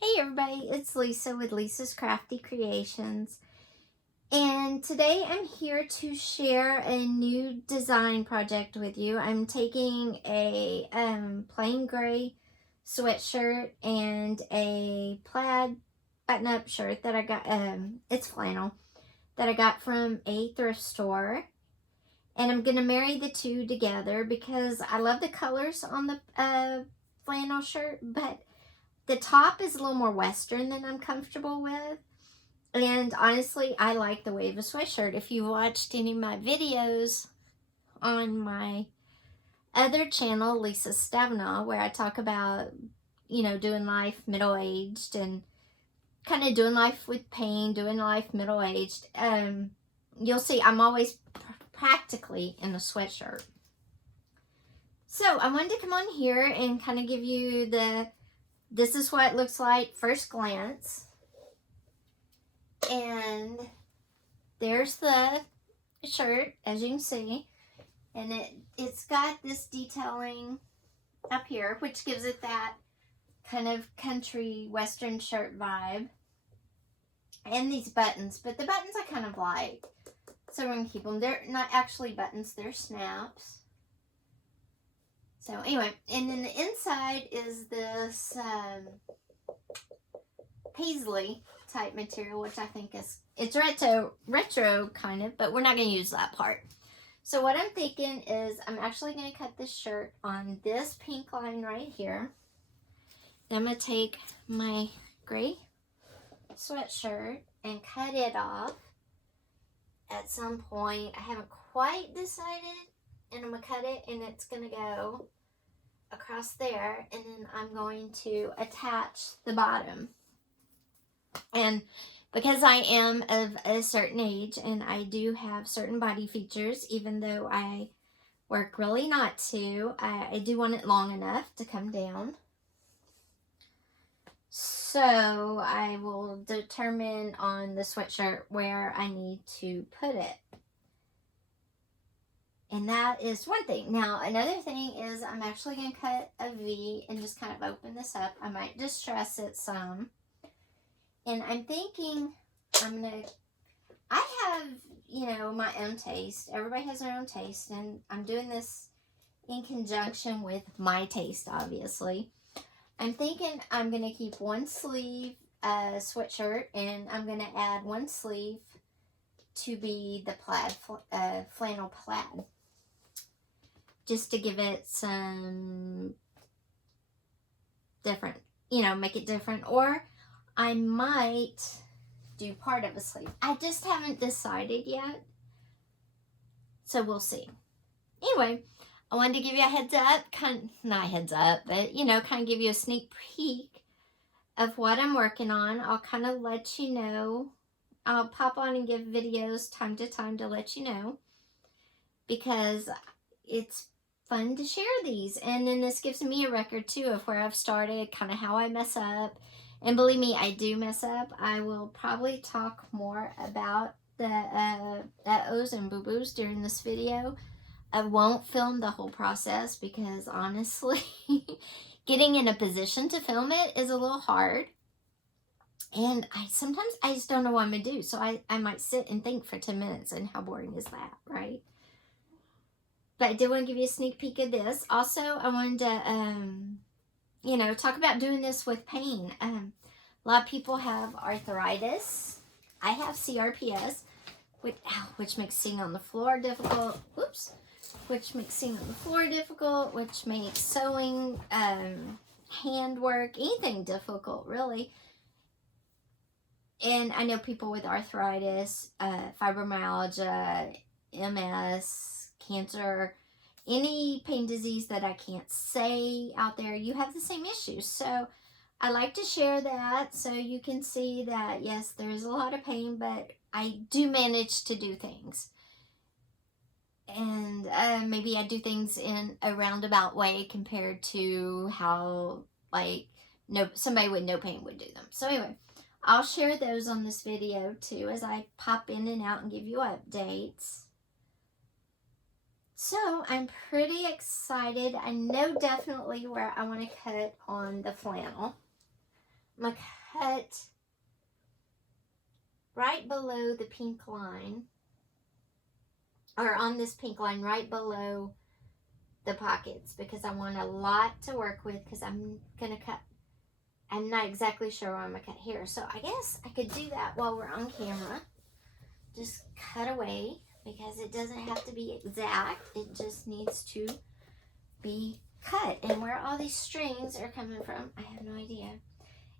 Hey everybody, it's Lisa with Lisa's Crafty Creations, and today I'm here to share a new design project with you. I'm taking a plain gray sweatshirt and a plaid button-up shirt that I got, it's flannel, that I got from a thrift store, and I'm going to marry the two together because I love the colors on the flannel shirt, but the top is a little more Western than I'm comfortable with. And honestly, I like the wave of sweatshirt. If you watched any of my videos on my other channel, Lisa Stavna, where I talk about, doing life middle-aged and kind of doing life with pain, doing life middle-aged, you'll see I'm always practically in a sweatshirt. So I wanted to come on here and kind of give you this is what it looks like first glance. And there's the shirt, as you can see. And it's got this detailing up here, which gives it that kind of country western shirt vibe. And these buttons, but the buttons I kind of like. So we're going to keep them. They're not actually buttons, they're snaps. So anyway, and then the inside is this paisley type material, which I think it's retro kind of, but we're not going to use that part. So what I'm thinking is I'm actually going to cut this shirt on this pink line right here. Then I'm going to take my gray sweatshirt and cut it off at some point. I haven't quite decided, and I'm going to cut it, and it's going to go across there, and then I'm going to attach the bottom. And because I am of a certain age and I do have certain body features, even though I work really not to, I do want it long enough to come down. So I will determine on the sweatshirt where I need to put it. And that is one thing. Now, another thing is I'm actually going to cut a V and just kind of open this up. I might distress it some. And I'm thinking I have, my own taste. Everybody has their own taste. And I'm doing this in conjunction with my taste, obviously. I'm thinking I'm going to keep one sleeve sweatshirt. And I'm going to add one sleeve to be the plaid, flannel plaid. Just to give it some different, make it different. Or I might do part of a sleeve. I just haven't decided yet. So we'll see. Anyway, I wanted to give you a heads up. Not heads up, but, kind of give you a sneak peek of what I'm working on. I'll kind of let you know. I'll pop on and give videos time to time to let you know. Because it's fun to share these. And then this gives me a record, too, of where I've started, kind of how I mess up. And believe me, I do mess up. I will probably talk more about the uh-ohs and boo-boos during this video. I won't film the whole process because honestly, getting in a position to film it is a little hard. And sometimes I just don't know what I'm going to do. So I might sit and think for 10 minutes, and how boring is that, right? But I did want to give you a sneak peek of this. Also, I wanted to talk about doing this with pain. A lot of people have arthritis. I have CRPS, which makes sitting on the floor difficult. Whoops. Which makes sitting on the floor difficult, which makes sewing, handwork, anything difficult, really. And I know people with arthritis, fibromyalgia, MS, cancer, any pain disease that I can't say out there, you have the same issues. So I like to share that so you can see that, yes, there's a lot of pain, but I do manage to do things. And maybe I do things in a roundabout way compared to how, somebody with no pain would do them. So anyway, I'll share those on this video, too, as I pop in and out and give you updates. So I'm pretty excited. I know definitely where I want to cut on the flannel. I'm going to cut right below the pink line, or on this pink line right below the pockets, because I want a lot to work with, because I'm going to cut. I'm not exactly sure where I'm going to cut here, so I guess I could do that while we're on camera. Just cut away, because it doesn't have to be exact. It just needs to be cut. And where all these strings are coming from, I have no idea.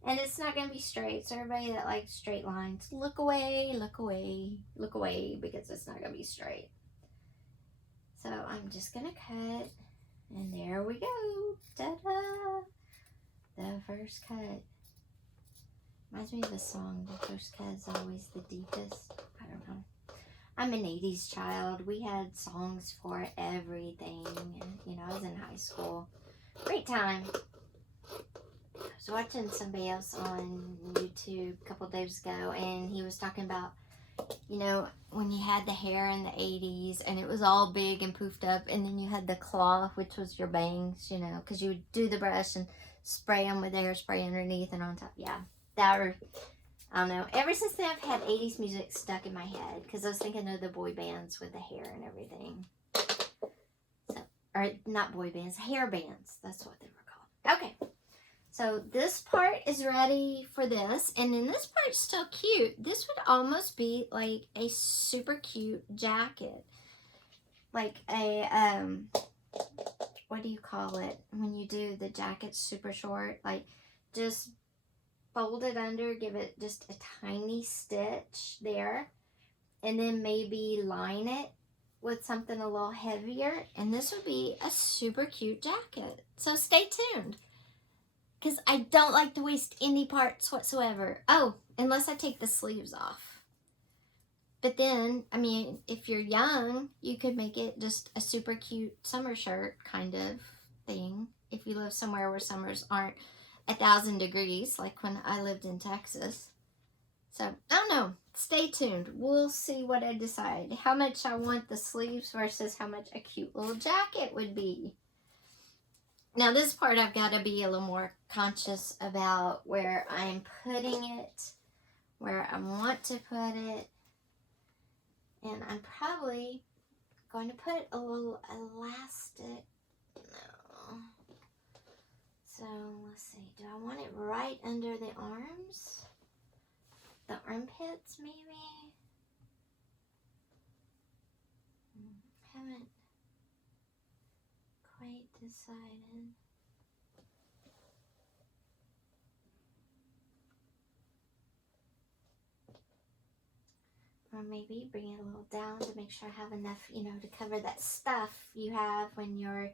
And it's not going to be straight, so everybody that likes straight lines, look away, look away, look away, because it's not going to be straight. So I'm just going to cut, and there we go. Ta-da! The first cut. Reminds me of a song, the first cut is always the deepest. I don't know. I'm an 80s child. We had songs for everything. And, you know, I was in high school. Great time. I was watching somebody else on YouTube a couple days ago, and he was talking about, you know, when you had the hair in the 80s and it was all big and poofed up, and then you had the cloth, which was your bangs, you know, because you would do the brush and spray them with the hairspray underneath and on top. Yeah, that were, I don't know. Ever since then, I've had 80s music stuck in my head, because I was thinking of the boy bands with the hair and everything. So, or not boy bands, hair bands. That's what they were called. Okay. So this part is ready for this, and then this part's still cute. This would almost be like a super cute jacket. Like a, what do you call it when you do the jacket super short? Like, just fold it under, give it just a tiny stitch there, and then maybe line it with something a little heavier, and this would be a super cute jacket. So stay tuned, because I don't like to waste any parts whatsoever. Oh, unless I take the sleeves off. But then, I mean, if you're young, you could make it just a super cute summer shirt kind of thing. If you live somewhere where summers aren't 1,000 degrees, like when I lived in Texas. So, I don't know. Stay tuned. We'll see what I decide. How much I want the sleeves versus how much a cute little jacket would be. Now, this part I've got to be a little more conscious about where I'm putting it, where I want to put it. And I'm probably going to put a little elastic. No. So, let's see. Do I want it right under the arms? The armpits, maybe? Haven't quite decided. Or maybe bring it a little down to make sure I have enough, you know, to cover that stuff you have when you're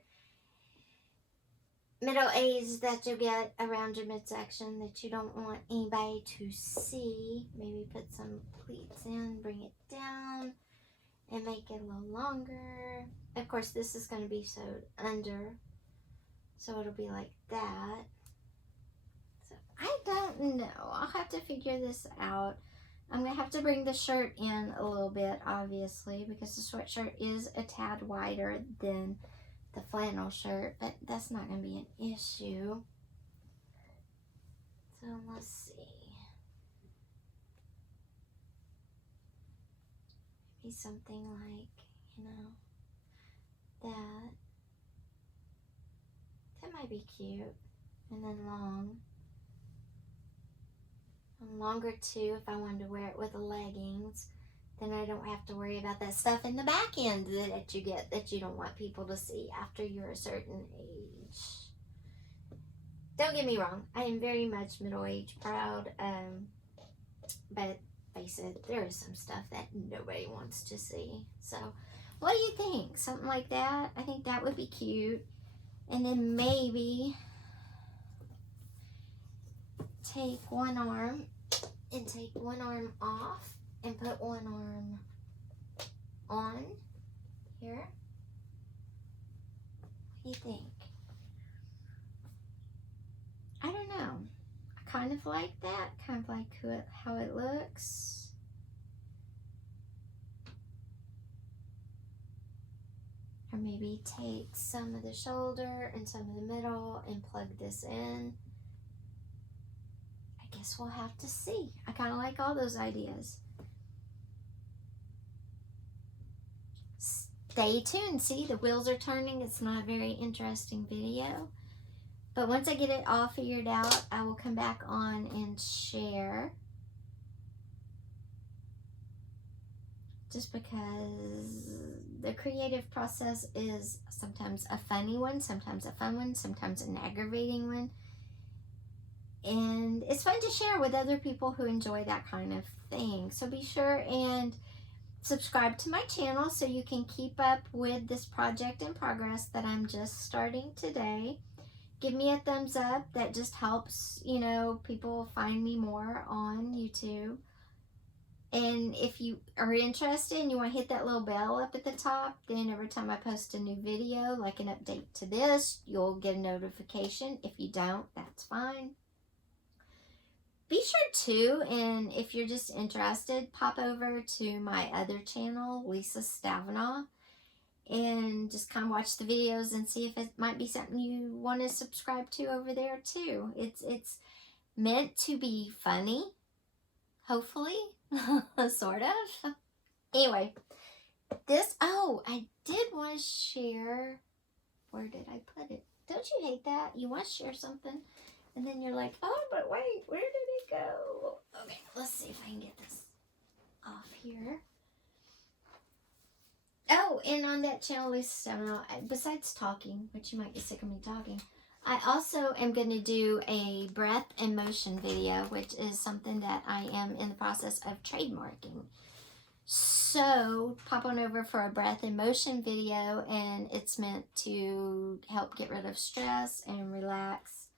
middle-aged, that you get around your midsection that you don't want anybody to see. Maybe put some pleats in, bring it down, and make it a little longer. Of course, this is going to be sewed under, so it'll be like that. So I don't know. I'll have to figure this out. I'm going to have to bring the shirt in a little bit, obviously, because the sweatshirt is a tad wider than the flannel shirt, but that's not going to be an issue. So let's see. Maybe something like, you know, that. That might be cute. And then long. And longer too, if I wanted to wear it with the leggings. Then I don't have to worry about that stuff in the back end that you get that you don't want people to see after you're a certain age. Don't get me wrong, I am very much middle-aged proud, but face it, there is some stuff that nobody wants to see. So, what do you think? Something like that? I think that would be cute. And then maybe take one arm and take one arm off and put one arm on here. What do you think? I don't know. I kind of like that. Kind of like how it looks. Or maybe take some of the shoulder and some of the middle and plug this in. guess we'll have to see. I kind of like all those ideas. Stay tuned. See, the wheels are turning. It's not a very interesting video. But once I get it all figured out, I will come back on and share. Just because the creative process is sometimes a funny one, sometimes a fun one, sometimes an aggravating one. And it's fun to share with other people who enjoy that kind of thing. So be sure and subscribe to my channel so you can keep up with this project in progress that I'm just starting today. Give me a thumbs up. That just helps, you know, people find me more on YouTube. And if you are interested and you want to hit that little bell up at the top, then every time I post a new video, like an update to this, you'll get a notification. If you don't, that's fine. Be sure to, and if you're just interested, pop over to my other channel, Lisa Stavanaugh, and just kind of watch the videos and see if it might be something you want to subscribe to over there too. It's meant to be funny, hopefully, sort of. Anyway, I did want to share, where did I put it? Don't you hate that? You want to share something, and then you're like, oh, but wait, where did it go? Okay, let's see if I can get this off here. Oh, and on that channel, Lisa, besides talking, which you might get sick of me talking, I also am going to do a breath and motion video, which is something that I am in the process of trademarking. So pop on over for a breath and motion video, and it's meant to help get rid of stress and relax,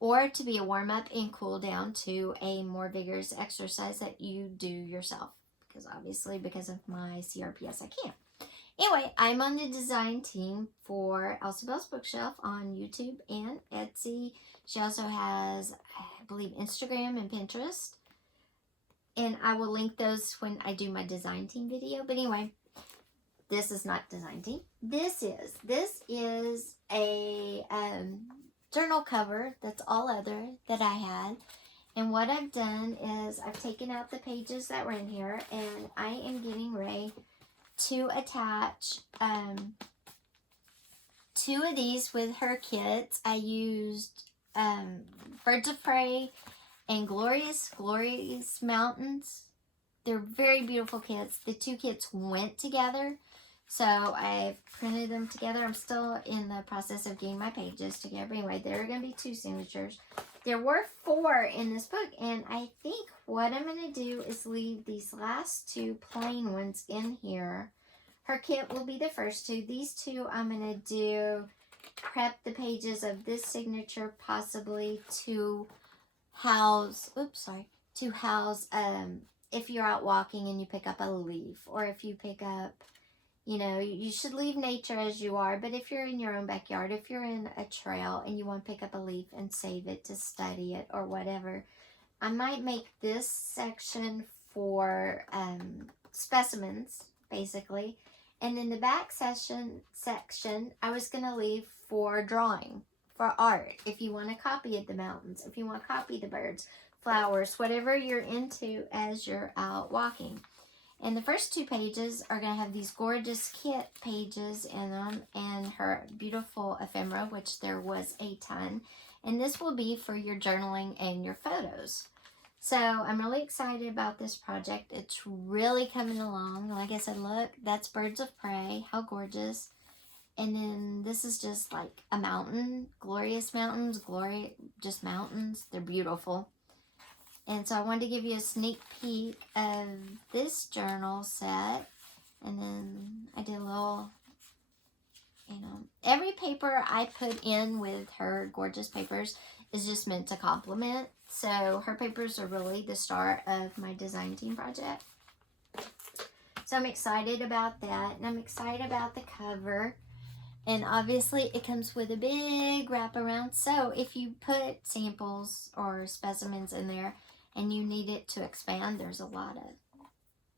or to be a warm-up and cool down to a more vigorous exercise that you do yourself. Because obviously, because of my CRPS, I can't. Anyway, I'm on the design team for Elsa Bell's Bookshelf on YouTube and Etsy. She also has, I believe, Instagram and Pinterest. And I will link those when I do my design team video. But anyway, this is not design team. This is a journal cover that's all other that I had. And what I've done is I've taken out the pages that were in here, and I am getting ready to attach 2 of these with her kits. I used Birds of Prey and Glorious Mountains. They're very beautiful kits. The 2 kits went together, so I've printed them together. I'm still in the process of getting my pages together. Anyway, there are going to be 2 signatures. There were 4 in this book, and I think what I'm going to do is leave these last 2 plain ones in here. Her kit will be the first 2. These 2 I'm going to prep the pages of this signature, possibly to house, if you're out walking and you pick up a leaf, or if you pick up, you know, you should leave nature as you are, but if you're in your own backyard, if you're in a trail and you want to pick up a leaf and save it to study it or whatever, I might make this section for specimens, basically. And in the back section, I was going to leave for drawing, for art. If you want to copy of the mountains, if you want to copy the birds, flowers, whatever you're into as you're out walking. And the first 2 pages are going to have these gorgeous kit pages in them, and her beautiful ephemera, which there was a ton. And this will be for your journaling and your photos. So I'm really excited about this project. It's really coming along. Like I said, look, that's Birds of Prey. How gorgeous. And then this is just like a mountain. Glorious Mountains. Just mountains. They're beautiful. And so I wanted to give you a sneak peek of this journal set. And then I did a little, you know, every paper I put in with her gorgeous papers is just meant to compliment. So her papers are really the start of my design team project. So I'm excited about that. And I'm excited about the cover. And obviously it comes with a big wraparound. So if you put samples or specimens in there and you need it to expand, there's a lot of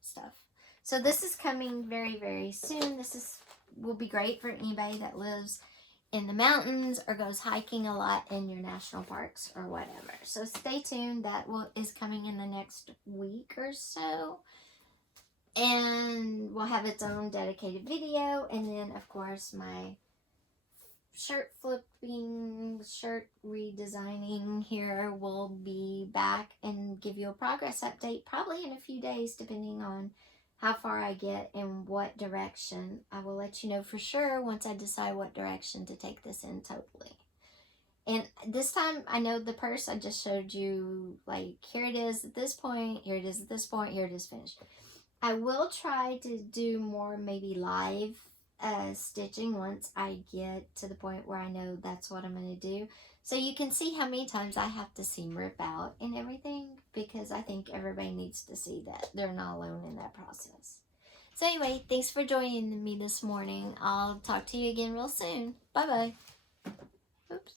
stuff. So this is coming very, very soon. Will be great for anybody that lives in the mountains or goes hiking a lot in your national parks or whatever. So stay tuned. That is coming in the next week or so. And we'll have its own dedicated video. And then, of course, my shirt flipping, shirt redesigning here will be back and give you a progress update probably in a few days, depending on how far I get and what direction. I will let you know for sure once I decide what direction to take this in totally. And this time, I know the purse I just showed you, like, here it is at this point, here it is at this point, here it is finished. I will try to do more maybe live stitching once I get to the point where I know that's what I'm going to do. So you can see how many times I have to seam rip out and everything, because I think everybody needs to see that they're not alone in that process. So anyway, thanks for joining me this morning. I'll talk to you again real soon. Bye-bye. Oops.